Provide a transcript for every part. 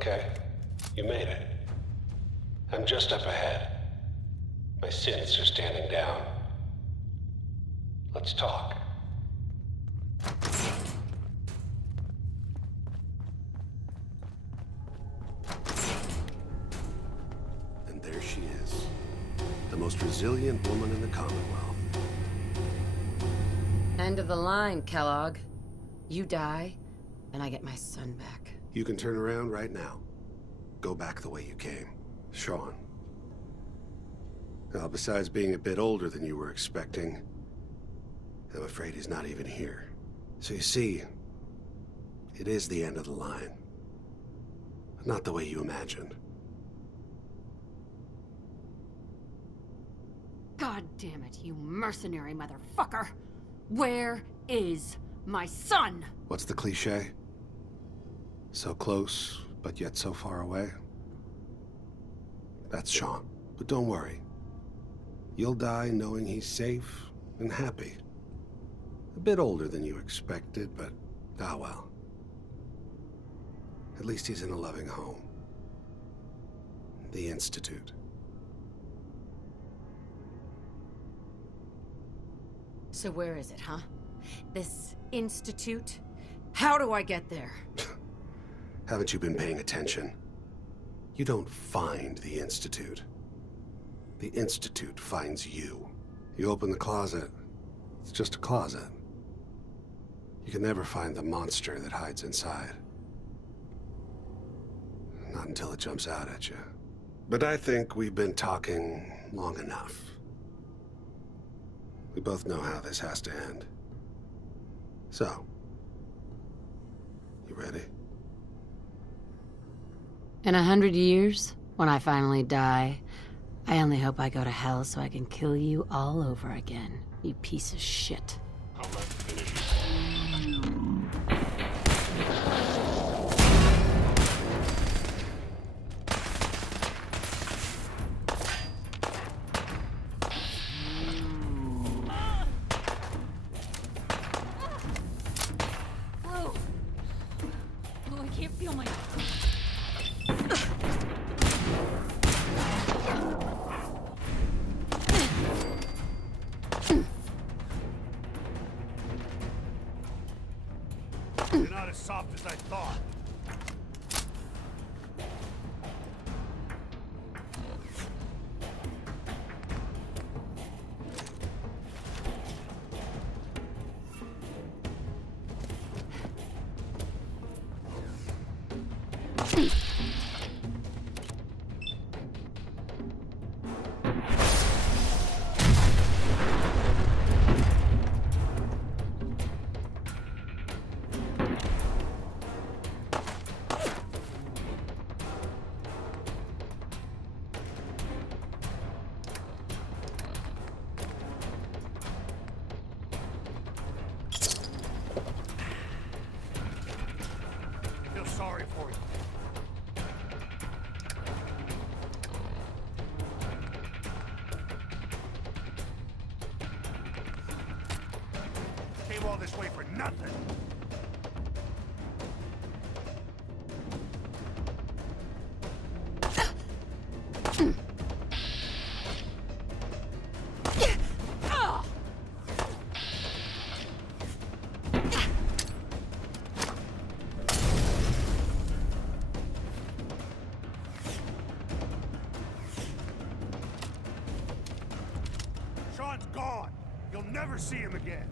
Okay, you made it. I'm just up ahead. My synths are standing down. Let's talk. And there she is. The most resilient woman in the Commonwealth. End of the line, Kellogg. You die, and I get my son back. You can turn around right now. Go back the way you came. Sean. Now, besides being a bit older than you were expecting, I'm afraid he's not even here. So you see, it is the end of the line. But not the way you imagined. God damn it, you mercenary motherfucker! Where is my son? What's the cliche? So close, but yet so far away? That's Sean. But don't worry. You'll die knowing he's safe and happy. A bit older than you expected, but ah well. At least he's in a loving home. The Institute. So where is it, huh? This institute? How do I get there? Haven't you been paying attention? You don't find the Institute. The Institute finds you. You open the closet, it's just a closet. You can never find the monster that hides inside. Not until it jumps out at you. But I think we've been talking long enough. We both know how this has to end. So, you ready? In 100 years, when I finally die, I only hope I go to hell so I can kill you all over again, you piece of shit. Oh, I can't feel my... You're not as soft as I thought. I feel sorry for you. Came all this way for nothing. Sean's gone. You'll never see him again.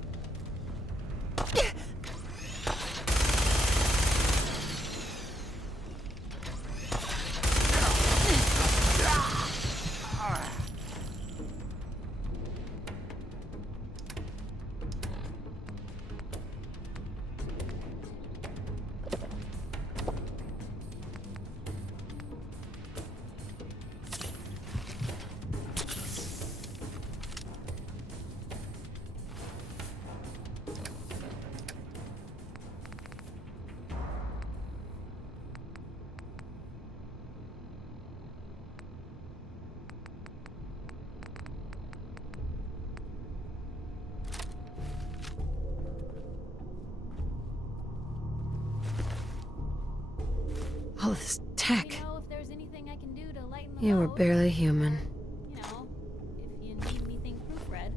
All of this heck? Let me know if there's anything I can do to lighten the You were load. barely human. You know, if you need anything proofread.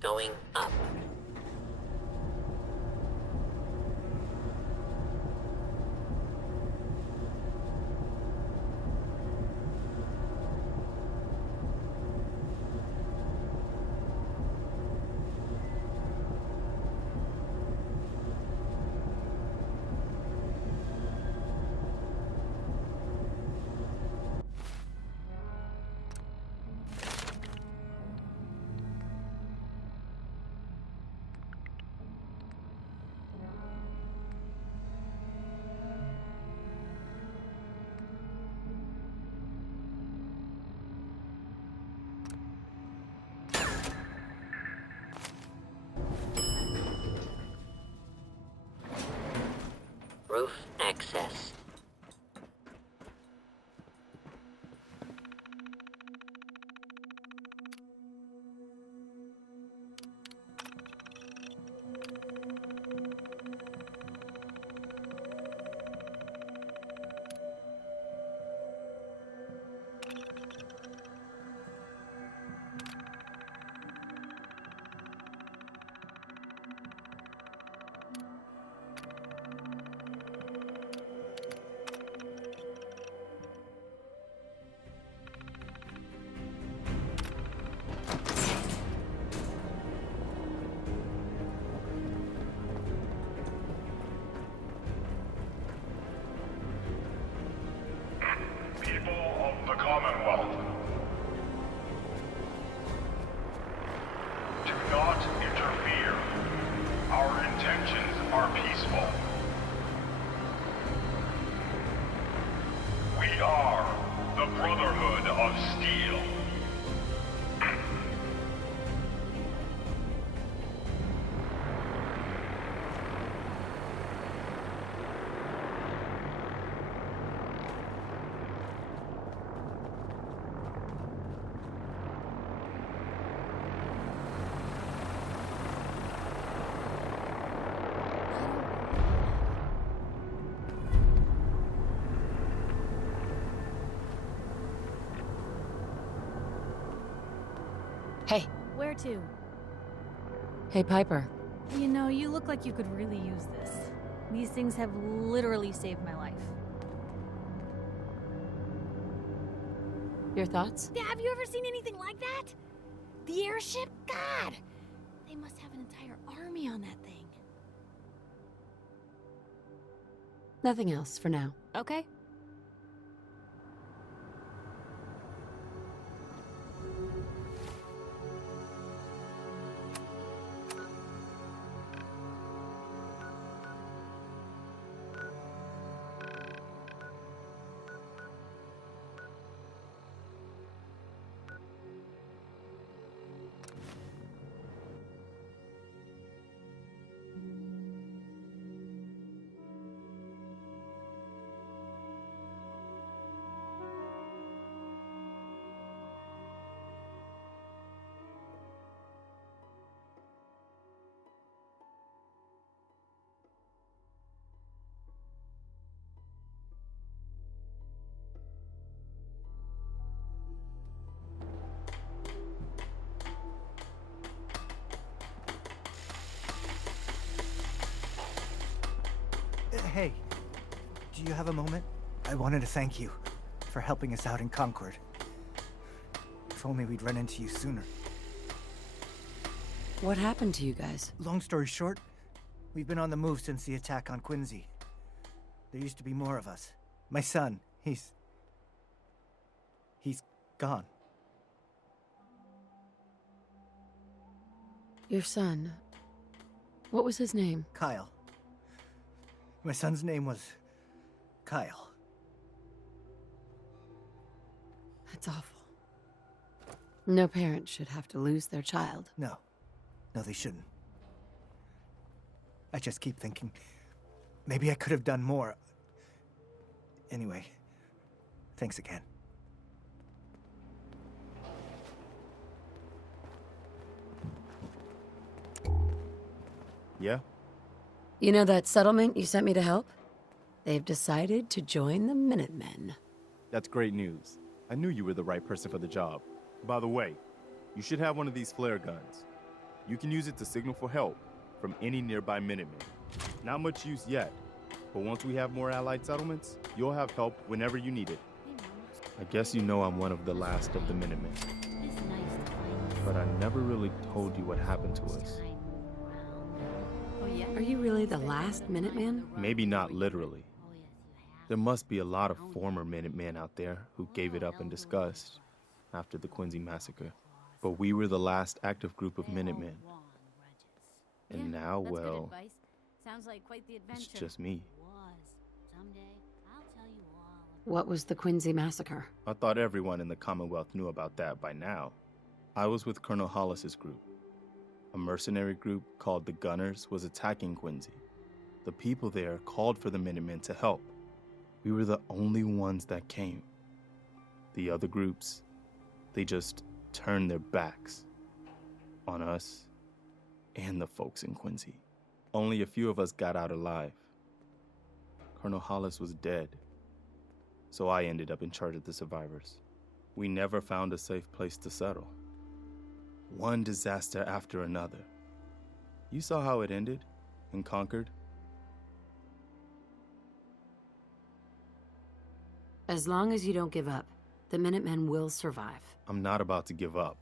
Going up. Roof access. People of the Commonwealth, do not interfere. Our intentions are peaceful. We are the Brotherhood of Steel. Hey. Where to? Hey, Piper. You know, you look like you could really use this. These things have literally saved my life. Your thoughts? Yeah, have you ever seen anything like that? The airship? God! They must have an entire army on that thing. Nothing else for now. Okay, Hey, do you have a moment? I wanted to thank you for helping us out in Concord. If only we'd run into you sooner. What happened to you guys? Long story short, we've been on the move since the attack on Quincy. There used to be more of us. My son, he's gone. Your son. What was his name? Kyle. My son's name was Kyle. That's awful. No parent should have to lose their child. No, they shouldn't. I just keep thinking, maybe I could have done more. Anyway, thanks again. Yeah? You know that settlement you sent me to help? They've decided to join the Minutemen. That's great news. I knew you were the right person for the job. By the way, you should have one of these flare guns. You can use it to signal for help from any nearby Minutemen. Not much use yet, but once we have more Allied settlements, you'll have help whenever you need it. I guess you know I'm one of the last of the Minutemen. But I never really told you what happened to us. Are you really the last Minuteman? Maybe not literally. There must be a lot of former Minutemen out there who gave it up in disgust after the Quincy massacre. But we were the last active group of Minutemen. And now, well, it's just me. What was the Quincy massacre? I thought everyone in the Commonwealth knew about that by now. I was with Colonel Hollis's group. A mercenary group called the Gunners was attacking Quincy. The people there called for the Minutemen to help. We were the only ones that came. The other groups, they just turned their backs on us and the folks in Quincy. Only a few of us got out alive. Colonel Hollis was dead, so I ended up in charge of the survivors. We never found a safe place to settle. One disaster after another. You saw how it ended in Concord? As long as you don't give up, the Minutemen will survive. I'm not about to give up,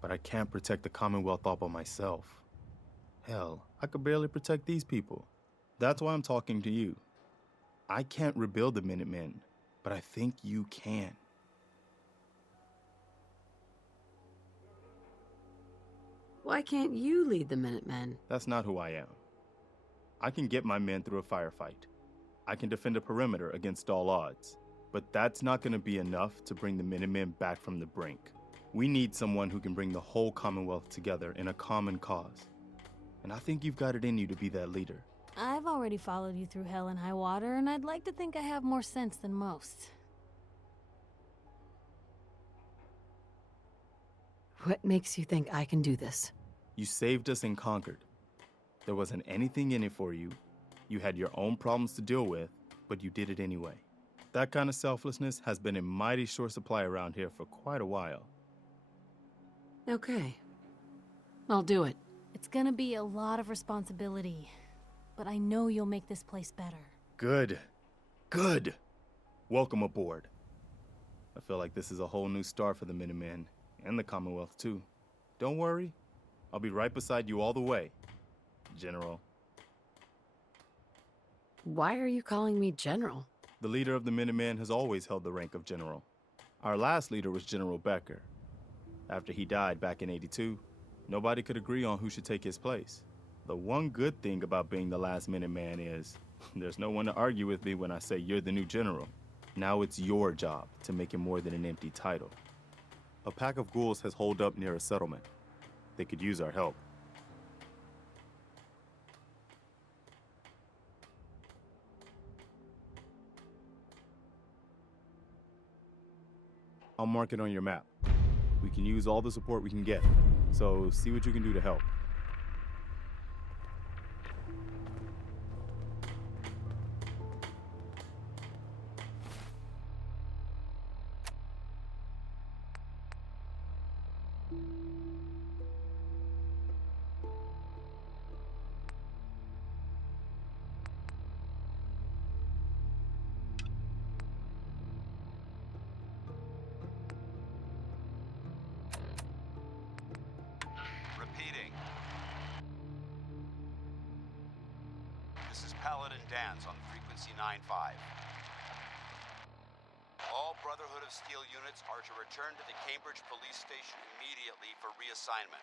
but I can't protect the Commonwealth all by myself. Hell, I could barely protect these people. That's why I'm talking to you. I can't rebuild the Minutemen, but I think you can. Why can't you lead the Minutemen? That's not who I am. I can get my men through a firefight. I can defend a perimeter against all odds. But that's not going to be enough to bring the Minutemen back from the brink. We need someone who can bring the whole Commonwealth together in a common cause. And I think you've got it in you to be that leader. I've already followed you through hell and high water, and I'd like to think I have more sense than most. What makes you think I can do this? You saved us in Concord. There wasn't anything in it for you. You had your own problems to deal with, but you did it anyway. That kind of selflessness has been in mighty short supply around here for quite a while. Okay. I'll do it. It's gonna be a lot of responsibility, but I know you'll make this place better. Good. Good. Welcome aboard. I feel like this is a whole new start for the Minutemen, and the Commonwealth too. Don't worry. I'll be right beside you all the way, General. Why are you calling me General? The leader of the Minutemen has always held the rank of General. Our last leader was General Becker. After he died back in '82, nobody could agree on who should take his place. The one good thing about being the last Minuteman is there's no one to argue with me when I say you're the new general. Now it's your job to make it more than an empty title. A pack of ghouls has holed up near a settlement. They could use our help. I'll mark it on your map. We can use all the support we can get, so see what you can do to help. Paladin Danse on frequency 95. All Brotherhood of Steel units are to return to the Cambridge Police Station immediately for reassignment.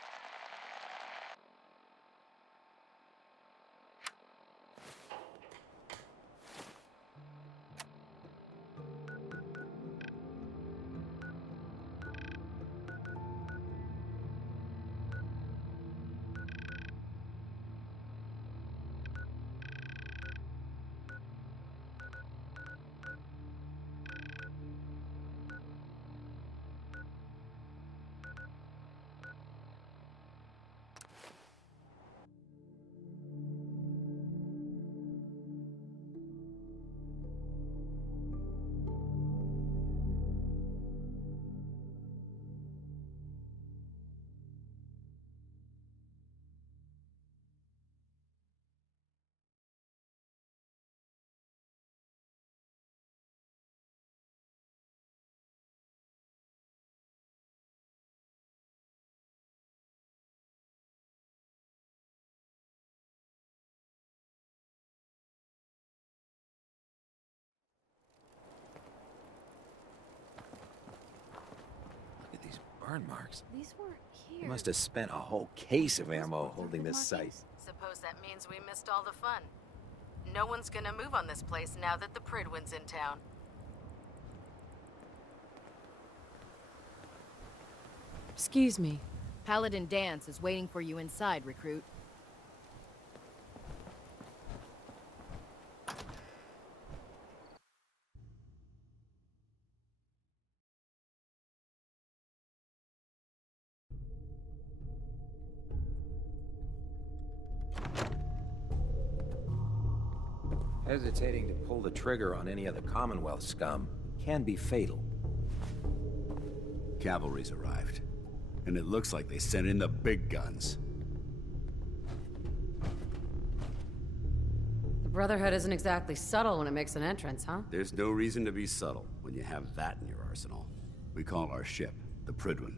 Burn marks. These weren't here. They must have spent a whole case of ammo holding this site. Suppose that means we missed all the fun. No one's gonna move on this place now that the Prydwen's in town. Excuse me. Paladin Danse is waiting for you inside, recruit. Hesitating to pull the trigger on any of the Commonwealth scum can be fatal. Cavalry's arrived, and it looks like they sent in the big guns. The Brotherhood isn't exactly subtle when it makes an entrance, huh? There's no reason to be subtle when you have that in your arsenal. We call our ship the Prydwen.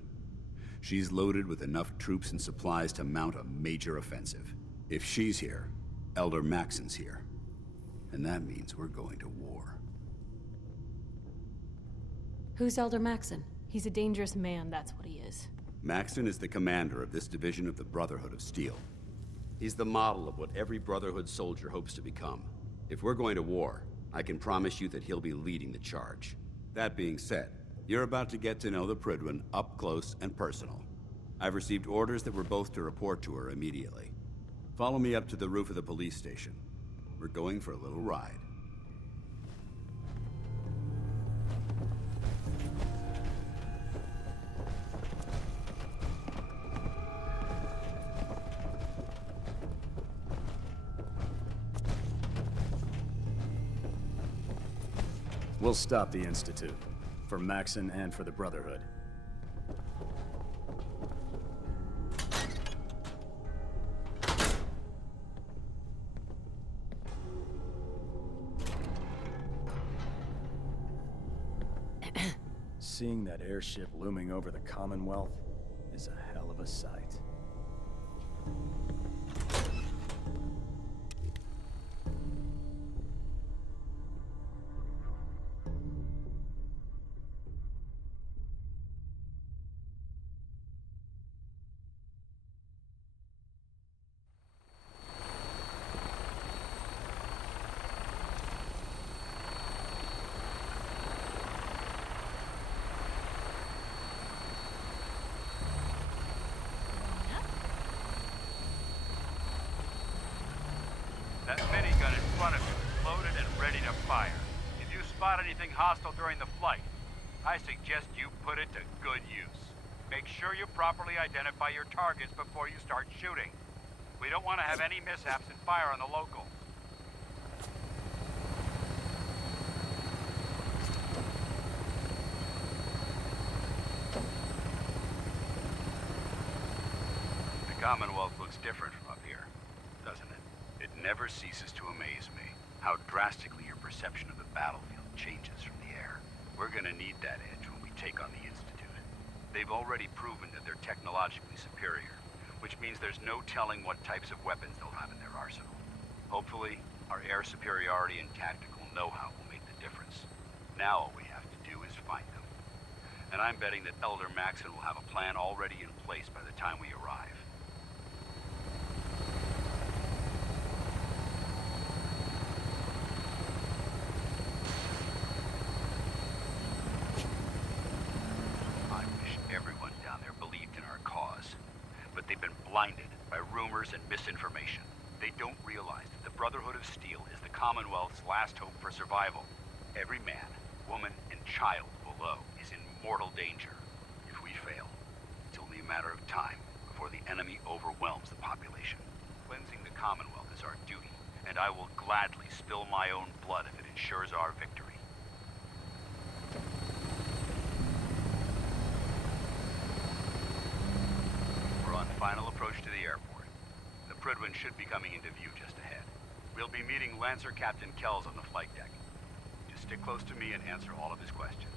She's loaded with enough troops and supplies to mount a major offensive. If she's here, Elder Maxson's here. And that means we're going to war. Who's Elder Maxson? He's a dangerous man, that's what he is. Maxson is the commander of this division of the Brotherhood of Steel. He's the model of what every Brotherhood soldier hopes to become. If we're going to war, I can promise you that he'll be leading the charge. That being said, you're about to get to know the Prydwen up close and personal. I've received orders that we're both to report to her immediately. Follow me up to the roof of the police station. We're going for a little ride. We'll stop the Institute. For Maxson and for the Brotherhood. Seeing that airship looming over the Commonwealth is a hell of a sight. That minigun in front of you is loaded and ready to fire. If you spot anything hostile during the flight, I suggest you put it to good use. Make sure you properly identify your targets before you start shooting. We don't want to have any mishaps and fire on the local. The Commonwealth looks different from up here, doesn't it? It never ceases to amaze me how drastically your perception of the battlefield changes from the air. We're gonna need that edge when we take on the Institute. They've already proven that they're technologically superior, which means there's no telling what types of weapons they'll have in their arsenal. Hopefully, Our air superiority and tactical know-how will make the difference. Now all we have to do is find them. And I'm betting that Elder Maxson will have a plan already in place by the time we arrive. I wish everyone down there believed in our cause. But they've been blinded by rumors and misinformation. They don't realize that the Brotherhood of Steel is the Commonwealth's last hope for survival. Every man, woman, and child below is in mortal danger. If we fail, it's only a matter of time before the enemy overwhelms the population. Cleansing the Commonwealth is our duty, and I will gladly spill my own blood if it ensures our victory. We're on final approach to the airport. The Prydwen should be coming into view just ahead. We'll be meeting Lancer Captain Kells on the flight deck. Just stick close to me and answer all of his questions.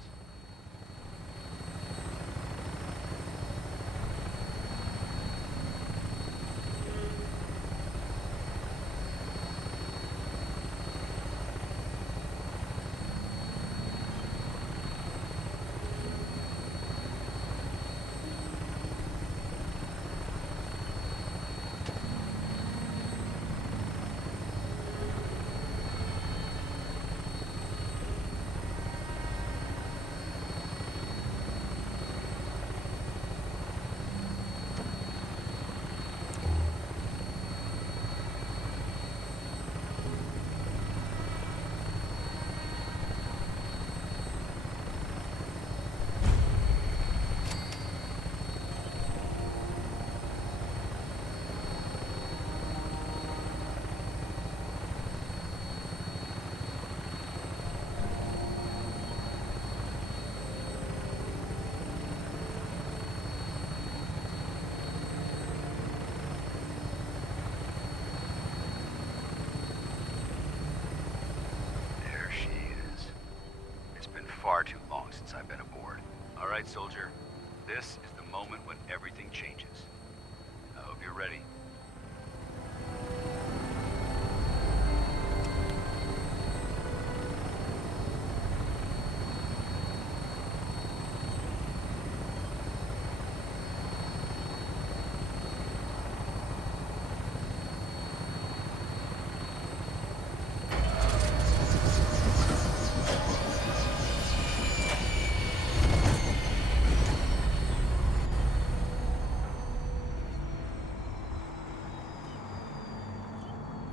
Far too long since I've been aboard. All right, soldier. This is the moment when everything changes. I hope you're ready.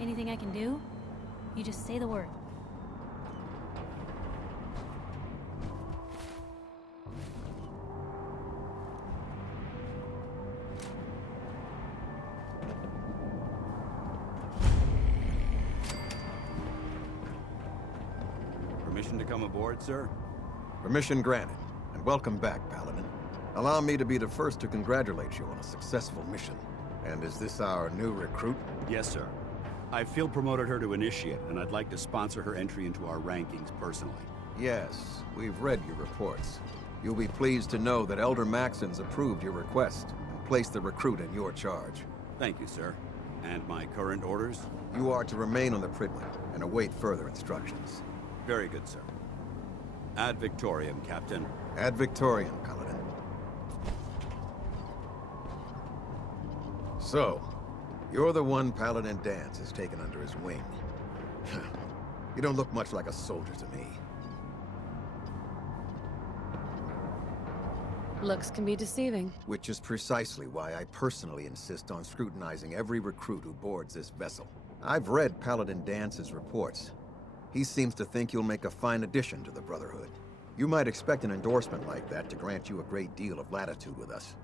Anything I can do? You just say the word. Permission to come aboard, sir? Permission granted, and welcome back, Paladin. Allow me to be the first to congratulate you on a successful mission. And is this our new recruit? Yes, sir. I field promoted her to initiate, and I'd like to sponsor her entry into our rankings personally. Yes, we've read your reports. You'll be pleased to know that Elder Maxson's approved your request and placed the recruit in your charge. Thank you, sir. And my current orders? You are to remain on the Prydwen and await further instructions. Very good, sir. Ad Victoriam, Captain. Ad Victoriam, Paladin. So, you're the one Paladin Danse has taken under his wing. You don't look much like a soldier to me. Looks can be deceiving. Which is precisely why I personally insist on scrutinizing every recruit who boards this vessel. I've read Paladin Danse's reports. He seems to think you'll make a fine addition to the Brotherhood. You might expect an endorsement like that to grant you a great deal of latitude with us.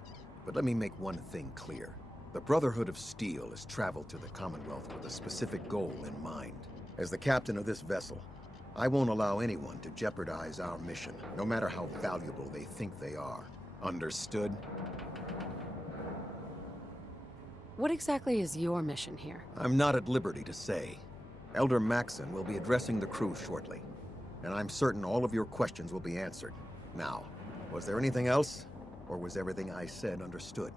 But let me make one thing clear. The Brotherhood of Steel has traveled to the Commonwealth with a specific goal in mind. As the captain of this vessel, I won't allow anyone to jeopardize our mission, no matter how valuable they think they are. Understood? What exactly is your mission here? I'm not at liberty to say. Elder Maxson will be addressing the crew shortly, and I'm certain all of your questions will be answered. Now, was there anything else, or was everything I said understood?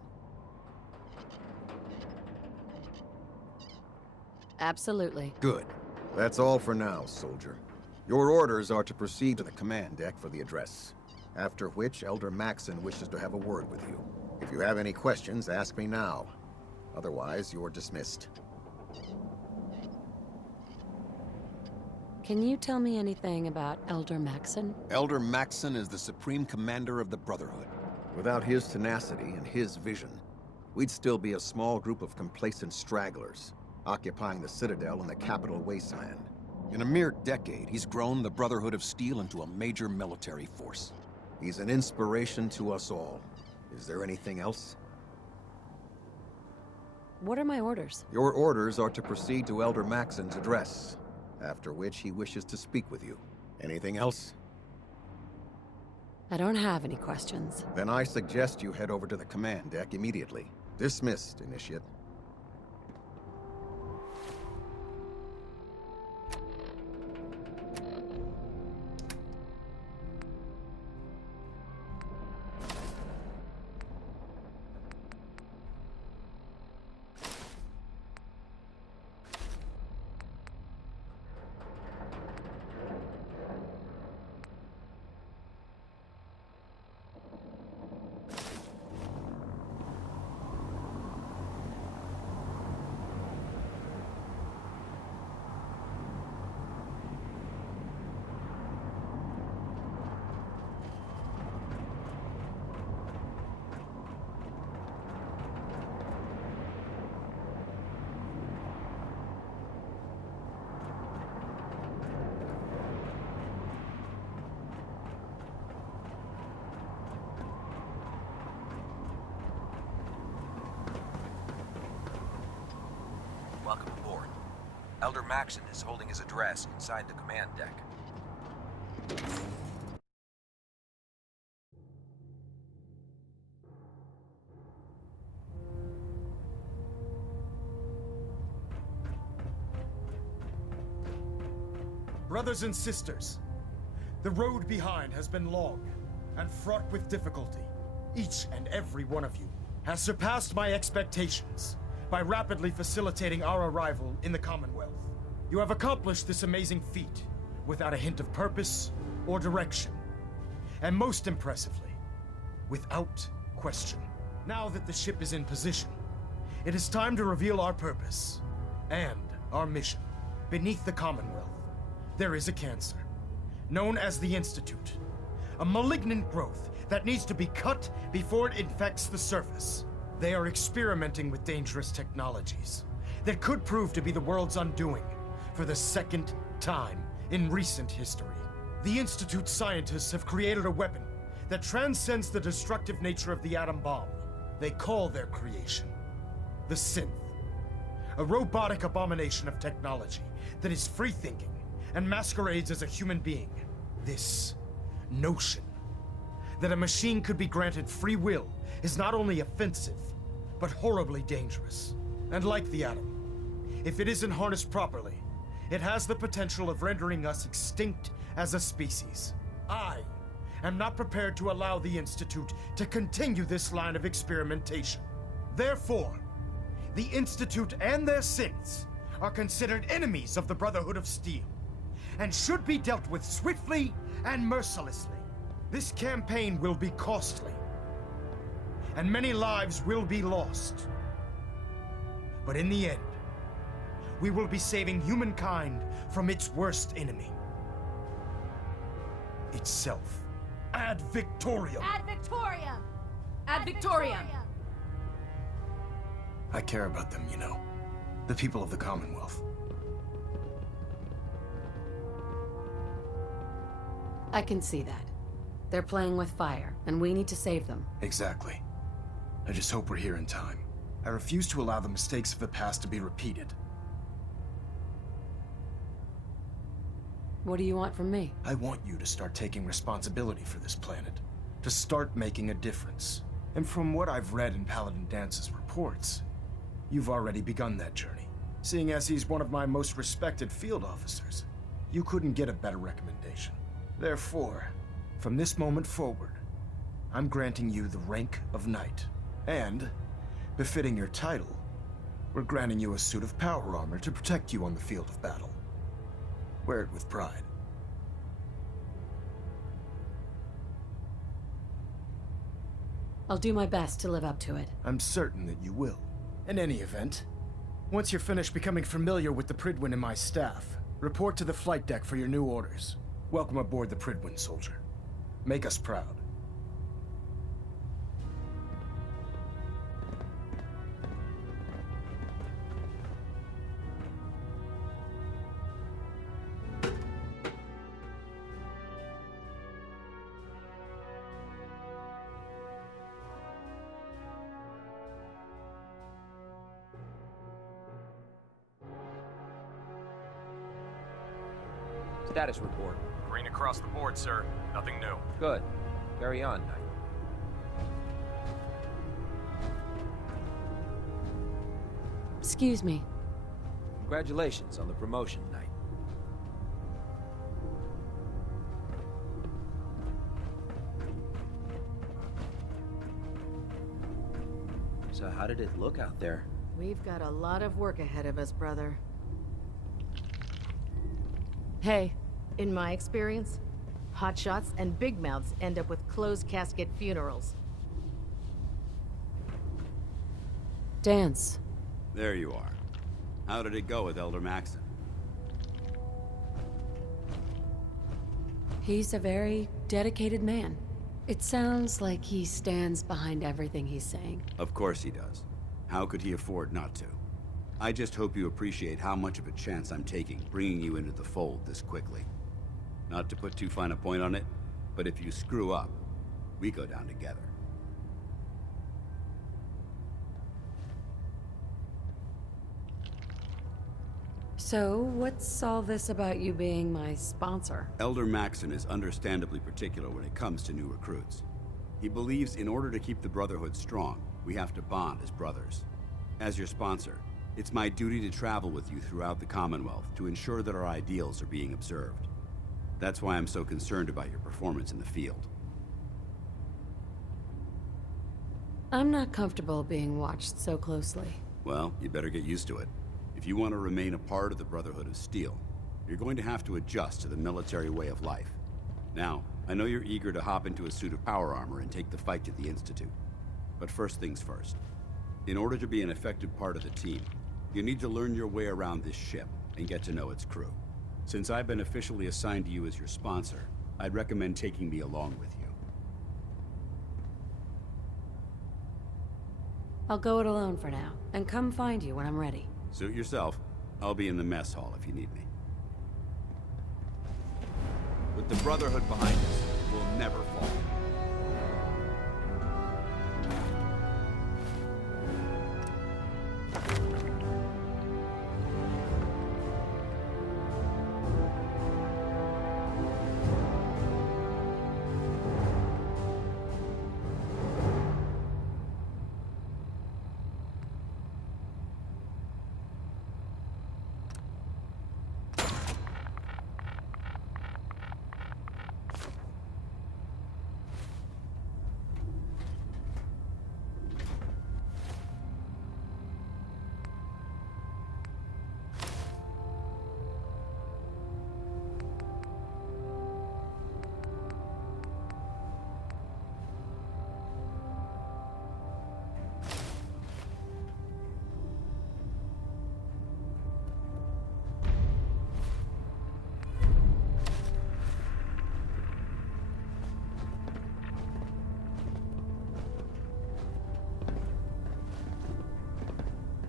Absolutely. Good. That's all for now, soldier. Your orders are to proceed to the command deck for the address. After which, Elder Maxson wishes to have a word with you. If you have any questions, ask me now. Otherwise, you're dismissed. Can you tell me anything about Elder Maxson? Elder Maxson is the Supreme Commander of the Brotherhood. Without his tenacity and his vision, we'd still be a small group of complacent stragglers, occupying the Citadel and the capital wasteland. In a mere decade, he's grown the Brotherhood of Steel into a major military force. He's an inspiration to us all. Is there anything else? What are my orders? Your orders are to proceed to Elder Maxson's address, after which he wishes to speak with you. Anything else? I don't have any questions. Then I suggest you head over to the command deck immediately. Dismissed, Initiate. Welcome aboard. Elder Maxson is holding his address inside the command deck. Brothers and sisters, the road behind has been long and fraught with difficulty. Each and every one of you has surpassed my expectations by rapidly facilitating our arrival in the Commonwealth. You have accomplished this amazing feat without a hint of purpose or direction, and most impressively, without question. Now that the ship is in position, it is time to reveal our purpose and our mission. Beneath the Commonwealth, there is a cancer, known as the Institute, a malignant growth that needs to be cut before it infects the surface. They are experimenting with dangerous technologies that could prove to be the world's undoing for the second time in recent history. The Institute's scientists have created a weapon that transcends the destructive nature of the atom bomb. They call their creation the Synth, a robotic abomination of technology that is free-thinking and masquerades as a human being. This notion that a machine could be granted free will is not only offensive, but horribly dangerous. And like the atom, if it isn't harnessed properly, it has the potential of rendering us extinct as a species. I am not prepared to allow the Institute to continue this line of experimentation. Therefore, the Institute and their synths are considered enemies of the Brotherhood of Steel, and should be dealt with swiftly and mercilessly. This campaign will be costly, and many lives will be lost. But in the end, we will be saving humankind from its worst enemy. Itself. Ad Victoriam! Ad Victoriam! Ad Victoriam! I care about them, you know. The people of the Commonwealth. I can see that. They're playing with fire, and we need to save them. Exactly. I just hope we're here in time. I refuse to allow the mistakes of the past to be repeated. What do you want from me? I want you to start taking responsibility for this planet. To start making a difference. And from what I've read in Paladin Dance's reports, you've already begun that journey. Seeing as he's one of my most respected field officers, you couldn't get a better recommendation. Therefore, from this moment forward, I'm granting you the rank of Knight. And, befitting your title, we're granting you a suit of power armor to protect you on the field of battle. Wear it with pride. I'll do my best to live up to it. I'm certain that you will. In any event, once you're finished becoming familiar with the Prydwen and my staff, report to the flight deck for your new orders. Welcome aboard the Prydwen, soldier. Make us proud. Status report. Green across the board, sir. Nothing new. Good. Carry on, Knight. Excuse me. Congratulations on the promotion, Knight. So how did it look out there? We've got a lot of work ahead of us, brother. Hey. In my experience, hotshots and big mouths end up with closed casket funerals. Dance. There you are. How did it go with Elder Maxon? He's a very dedicated man. It sounds like he stands behind everything he's saying. Of course he does. How could he afford not to? I just hope you appreciate how much of a chance I'm taking, bringing you into the fold this quickly. Not to put too fine a point on it, but if you screw up, we go down together. So, what's all this about you being my sponsor? Elder Maxon is understandably particular when it comes to new recruits. He believes in order to keep the Brotherhood strong, we have to bond as brothers. As your sponsor, it's my duty to travel with you throughout the Commonwealth to ensure that our ideals are being observed. That's why I'm so concerned about your performance in the field. I'm not comfortable being watched so closely. Well, you better get used to it. If you want to remain a part of the Brotherhood of Steel, you're going to have to adjust to the military way of life. Now, I know you're eager to hop into a suit of power armor and take the fight to the Institute. But first things first. In order to be an effective part of the team, you need to learn your way around this ship and get to know its crew. Since I've been officially assigned to you as your sponsor, I'd recommend taking me along with you. I'll go it alone for now, and come find you when I'm ready. Suit yourself. I'll be in the mess hall if you need me. With the Brotherhood behind us, we'll never fall.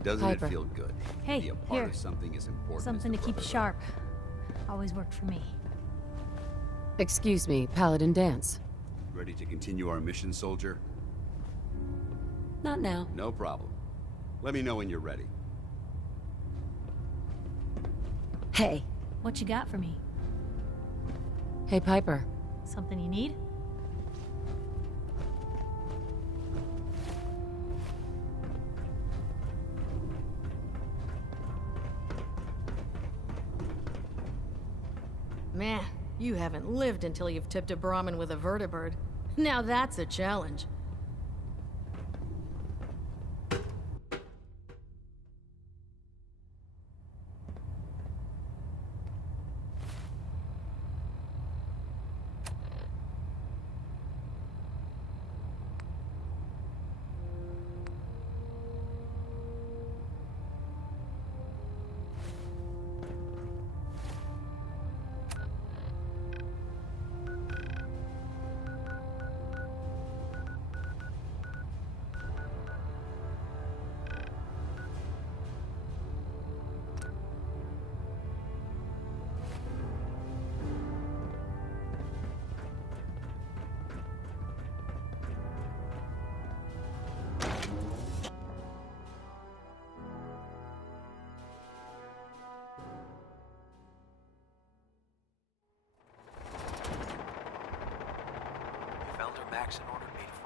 Doesn't Piper. it feel good? Hey, to be a part here. of something as important Something as to the keep Brotherhood. sharp. Always worked for me. Excuse me, Paladin Dance. Ready to continue our mission, soldier? Not now. No problem. Let me know when you're ready. Hey. What you got for me? Hey, Piper. Something you need? Man, you haven't lived until you've tipped a Brahmin with a vertibird. Now that's a challenge.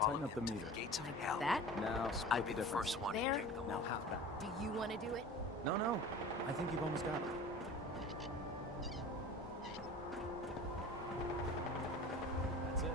tighten up the meter. Gates of hell. That? Now, split I'd be the the first one to There. kick them Now off. half that. Do you want to do it? No. I think you've almost got it. That's it.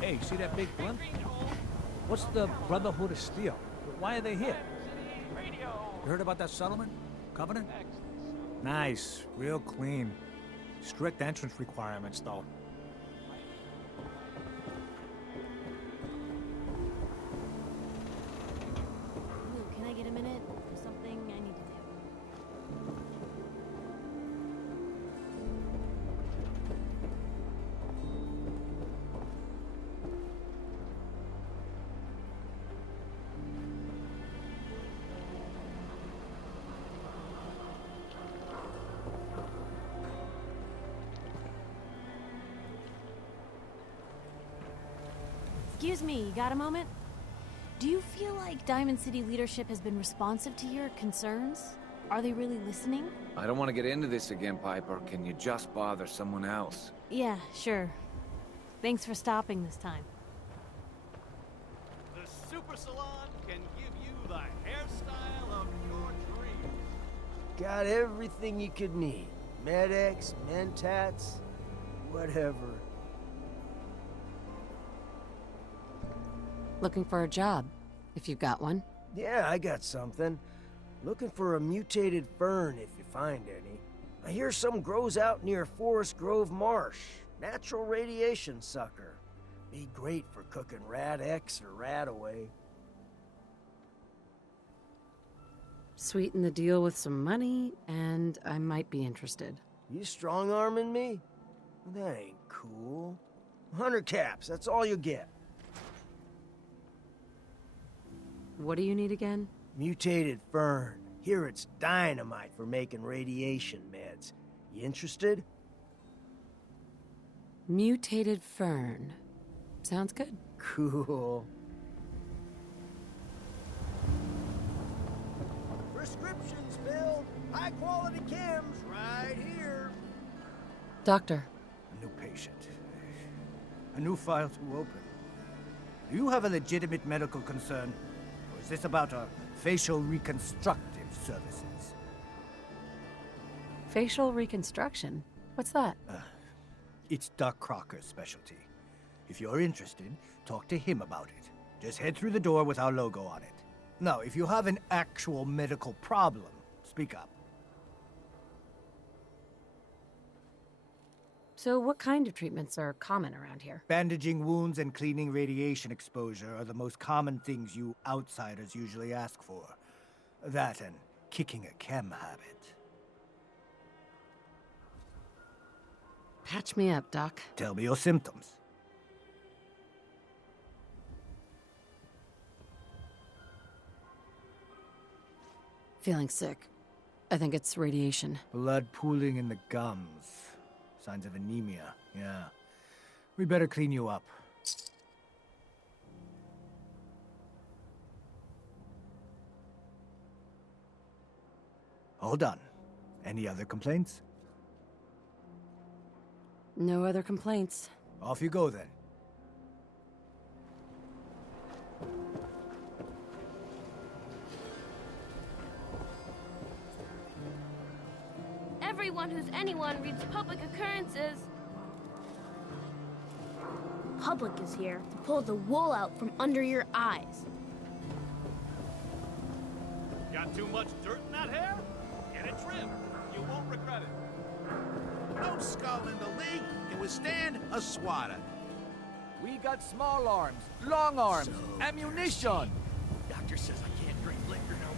Hey, see that big blimp? What's the Brotherhood of Steel? Why are they here? You heard about that settlement? Covenant? Nice, real clean. Strict entrance requirements, though. Ooh, can I get a minute? There's something I need to do. Excuse me, you got a moment? Do you feel like Diamond City leadership has been responsive to your concerns? Are they really listening? I don't want to get into this again, Piper. Can you just bother someone else? Yeah, sure. Thanks for stopping this time. The Super Salon can give you the hairstyle of your dreams. Got everything you could need. Med-X, Mentats, whatever. Looking for a job, if you've got one. Yeah, I got something. Looking for a mutated fern if you find any. I hear some grows out near Forest Grove Marsh. Natural radiation sucker. Be great for cooking Rat X or Rat Away. Sweeten the deal with some money, and I might be interested. You strong-arming me? That ain't cool. 100 caps, that's all you get. What do you need again? Mutated fern. Here it's dynamite for making radiation meds. You interested? Mutated fern. Sounds good. Cool. Prescriptions, Bill. High-quality chems right here. Doctor. A new patient. A new file to open. Do you have a legitimate medical concern? Or is this about a facial reconstructive services? Facial reconstruction? What's that? It's Doc Crocker's specialty. If you're interested, talk to him about it. Just head through the door with our logo on it. Now, if you have an actual medical problem, speak up. So what kind of treatments are common around here? Bandaging wounds and cleaning radiation exposure are the most common things you outsiders usually ask for. That and kicking a chem habit. Patch me up, Doc. Tell me your symptoms. Feeling sick. I think it's radiation. Blood pooling in the gums. Signs of anemia, yeah. We better clean you up. All done. Any other complaints? No other complaints. Off you go then. Everyone who's anyone reads public occurrences. Public is here to pull the wool out from under your eyes. Got too much dirt in that hair? trip. You won't regret it. No skull in the league can withstand a swatter. We got small arms, long arms, ammunition. Doctor says I can't drink liquor no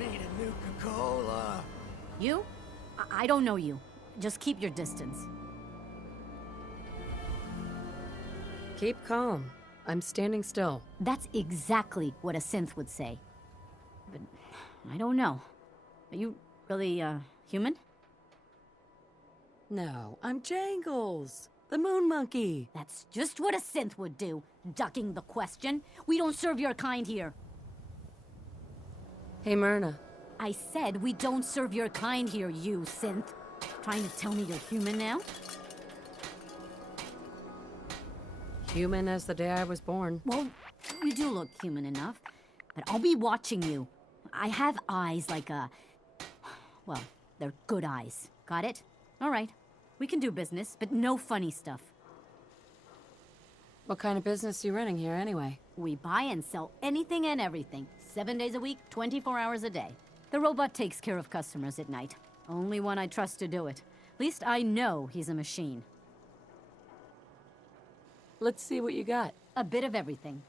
more. Need a Nuka-Cola. You? I don't know you. Just keep your distance. Keep calm. I'm standing still. That's exactly what a synth would say. But I don't know. Are you really, human? No, I'm Jangles, the moon monkey. That's just what a synth would do, ducking the question. We don't serve your kind here. Hey, Myrna. I said we don't serve your kind here, you synth. Trying to tell me you're human now? Human as the day I was born. Well, you do look human enough, but I'll be watching you. I have eyes like a... Well, they're good eyes. Got it? All right. We can do business, but no funny stuff. What kind of business are you running here, anyway? We buy and sell anything and everything. 7 days a week, 24 hours a day. The robot takes care of customers at night. Only one I trust to do it. At least I know he's a machine. Let's see what you got. A bit of everything.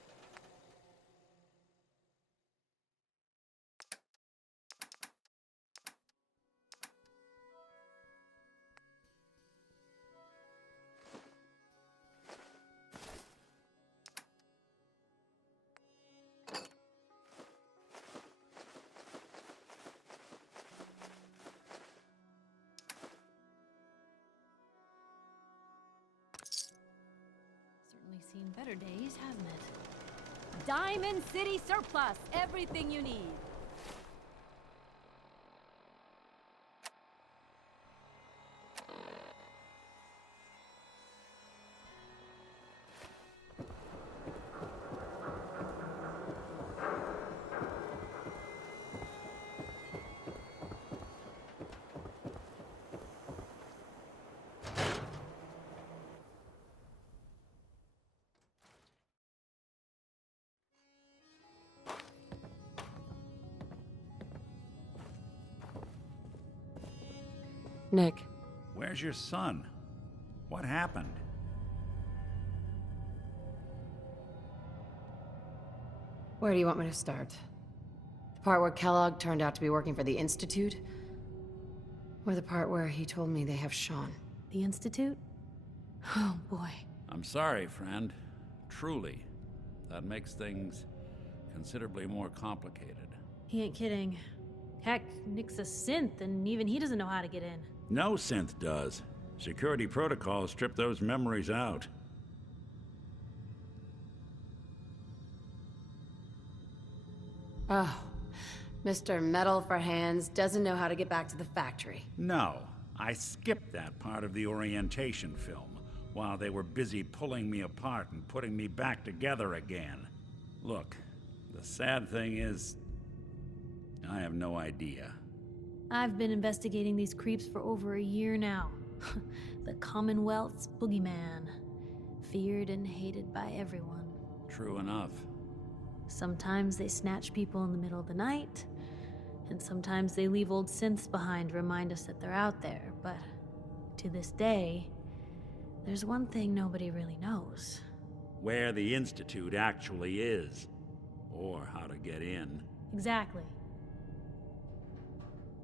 Seen better days, hasn't it? Diamond City Surplus. Everything you need. Nick. Where's your son? What happened? Where do you want me to start? The part where Kellogg turned out to be working for the Institute? Or the part where he told me they have Sean? The Institute? Oh, boy. I'm sorry, friend. Truly. That makes things considerably more complicated. He ain't kidding. Heck, Nick's a synth, and even he doesn't know how to get in. No synth does. Security protocols strip those memories out. Oh, Mr. Metal for Hands doesn't know how to get back to the factory. No, I skipped that part of the orientation film while they were busy pulling me apart and putting me back together again. Look, the sad thing is, I have no idea. I've been investigating these creeps for over a year now. The Commonwealth's boogeyman. Feared and hated by everyone. True enough. Sometimes they snatch people in the middle of the night, and sometimes they leave old synths behind to remind us that they're out there, but to this day, there's one thing nobody really knows. Where the Institute actually is, or how to get in. Exactly.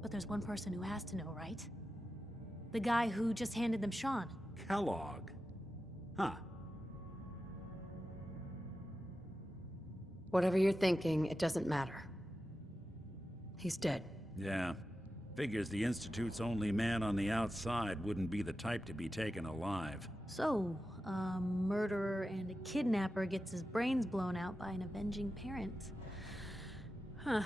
But there's one person who has to know, right? The guy who just handed them Sean. Kellogg? Huh. Whatever you're thinking, it doesn't matter. He's dead. Yeah. Figures the Institute's only man on the outside wouldn't be the type to be taken alive. So, a murderer and a kidnapper gets his brains blown out by an avenging parent. Huh.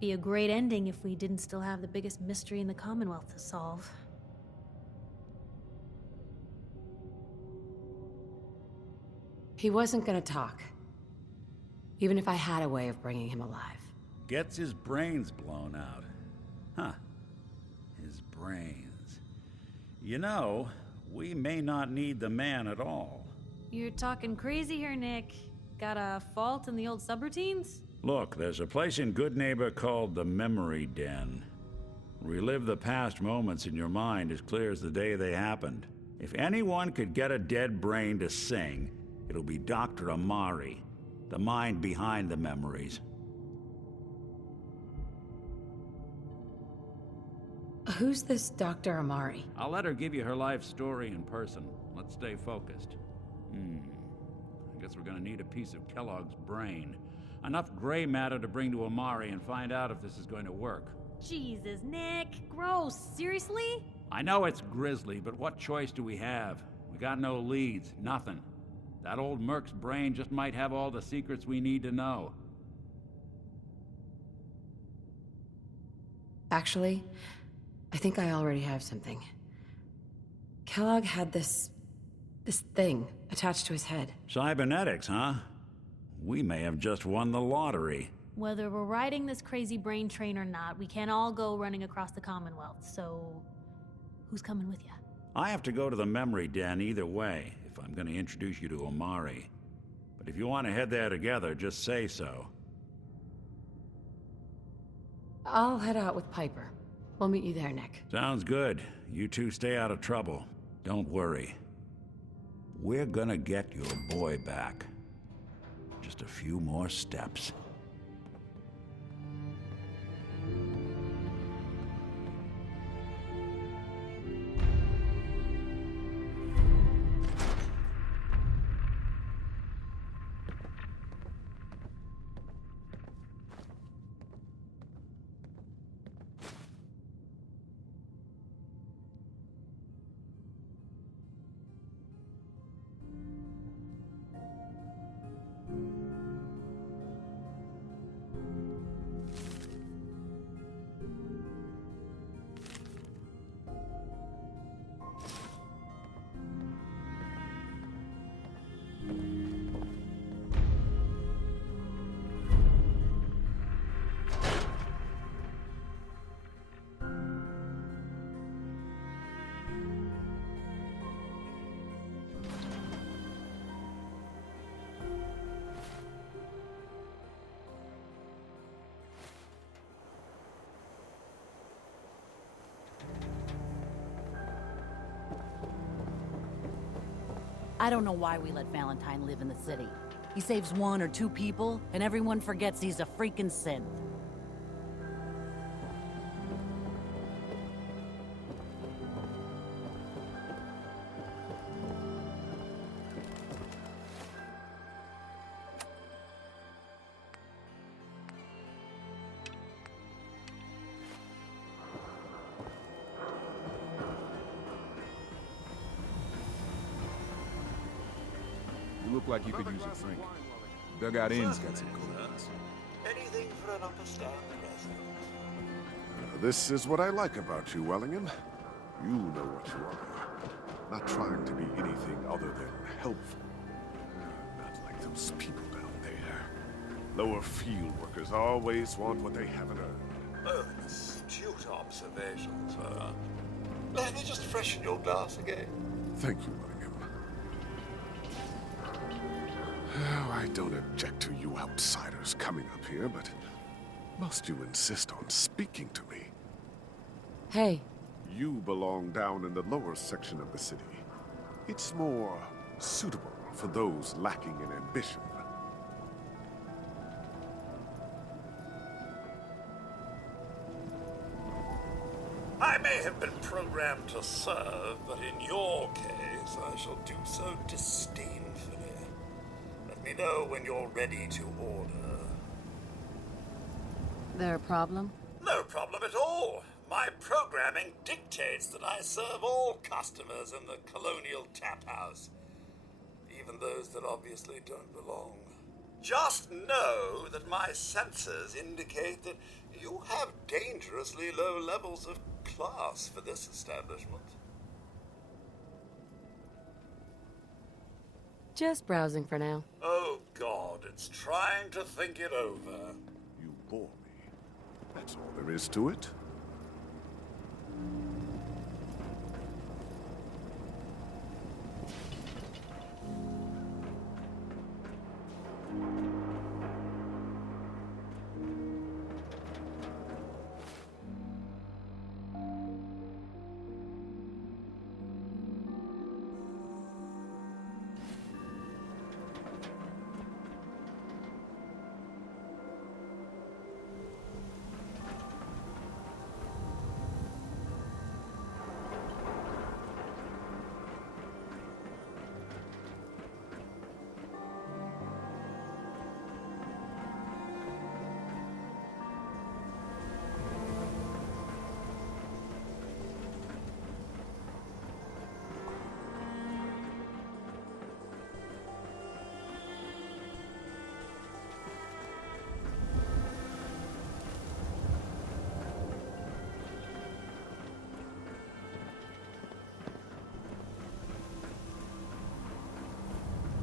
Be a great ending if we didn't still have the biggest mystery in the Commonwealth to solve. He wasn't gonna talk. Even if I had a way of bringing him alive. Gets his brains blown out. Huh. His brains. You know, we may not need the man at all. You're talking crazy here, Nick. Got a fault in the old subroutines? Look, there's a place in Good Neighbor called the Memory Den. Relive the past moments in your mind as clear as the day they happened. If anyone could get a dead brain to sing, it'll be Dr. Amari, the mind behind the memories. Who's this Dr. Amari? I'll let her give you her life story in person. Let's stay focused. I guess we're gonna need a piece of Kellogg's brain. Enough gray matter to bring to Amari and find out if this is going to work. Jesus, Nick. Gross. Seriously? I know it's grisly, but what choice do we have? We got no leads, nothing. That old Merc's brain just might have all the secrets we need to know. Actually, I think I already have something. Kellogg had this thing attached to his head. Cybernetics, huh? We may have just won the lottery. Whether we're riding this crazy brain train or not, we can't all go running across the Commonwealth, so who's coming with you? I have to go to the Memory Den either way, if I'm going to introduce you to Amari. But if you want to head there together, just say so. I'll head out with Piper. We'll meet you there, Nick. Sounds good. You two stay out of trouble. Don't worry. We're gonna get your boy back. Just a few more steps. I don't know why we let Valentine live in the city. He saves 1 or 2 people, and everyone forgets he's a freaking synth. You look like you could use a drink. Dugout Inn's got some cool ones. Anything for an upper-star resident. This is what I like about you, Wellingham. You know what you are. Not trying to be anything other than helpful. Not like those people down there. Lower field workers always want what they haven't earned. Oh, an astute observation, sir. Let me just freshen your glass again. Thank you, Wellingham. Oh, I don't object to you outsiders coming up here, but must you insist on speaking to me? Hey. You belong down in the lower section of the city. It's more suitable for those lacking in ambition. I may have been programmed to serve, but in your case, I shall do so disdainfully. Let me know when you're ready to order. There a problem? No problem at all. My programming dictates that I serve all customers in the Colonial Tap House, even those that obviously don't belong. Just know that my sensors indicate that you have dangerously low levels of class for this establishment. Just browsing for now. Oh God, it's trying to think it over. You bore me. That's all there is to it.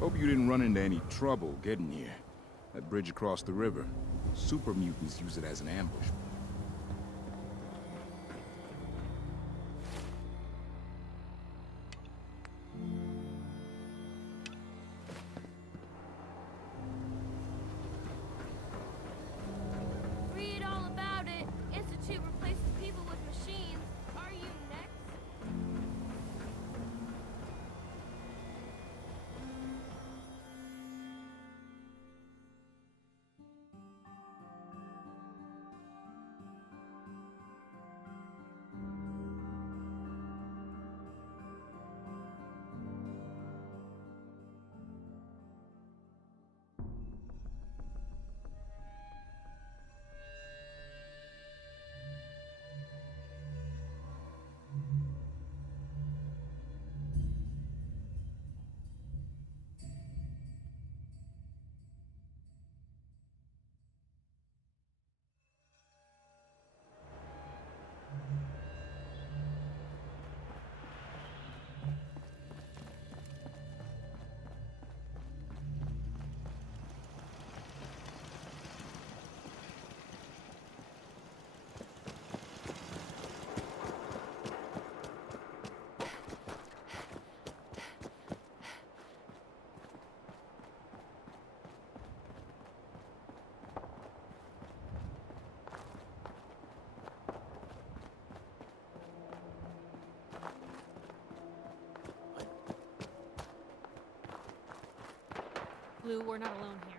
Hope you didn't run into any trouble getting here. That bridge across the river. Super mutants use it as an ambush. Read all about it. Institute replaces people with machines. Are you next? Blue, we're not alone here.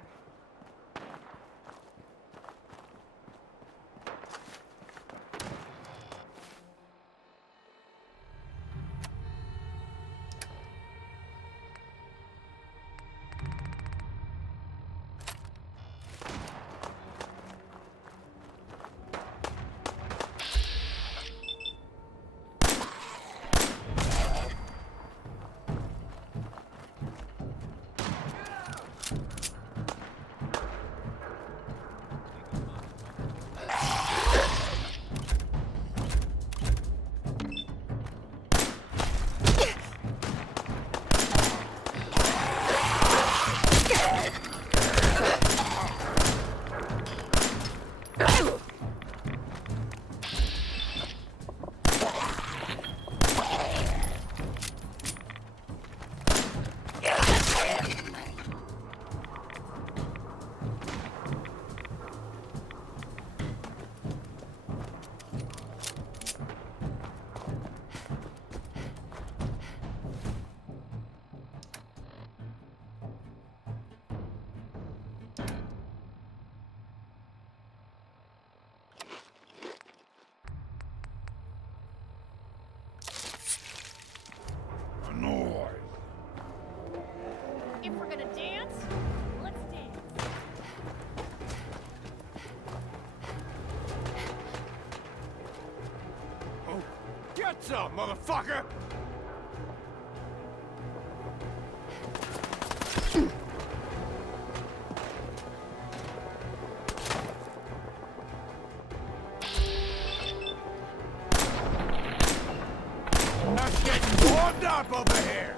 If we're gonna dance, let's dance. Oh, get some, motherfucker! Not getting warmed up over here!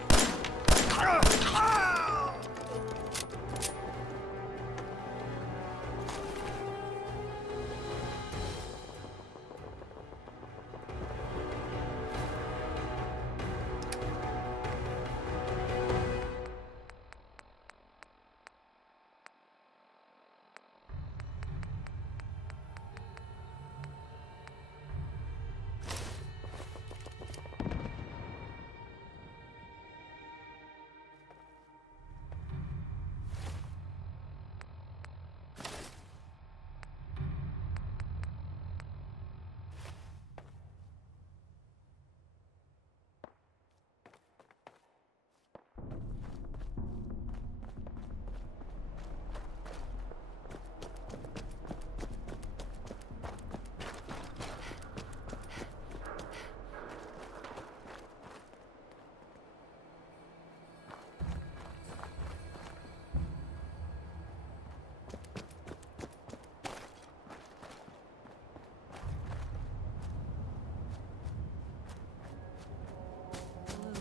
Blue,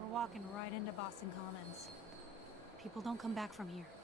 we're walking right into Boston Commons. People don't come back from here.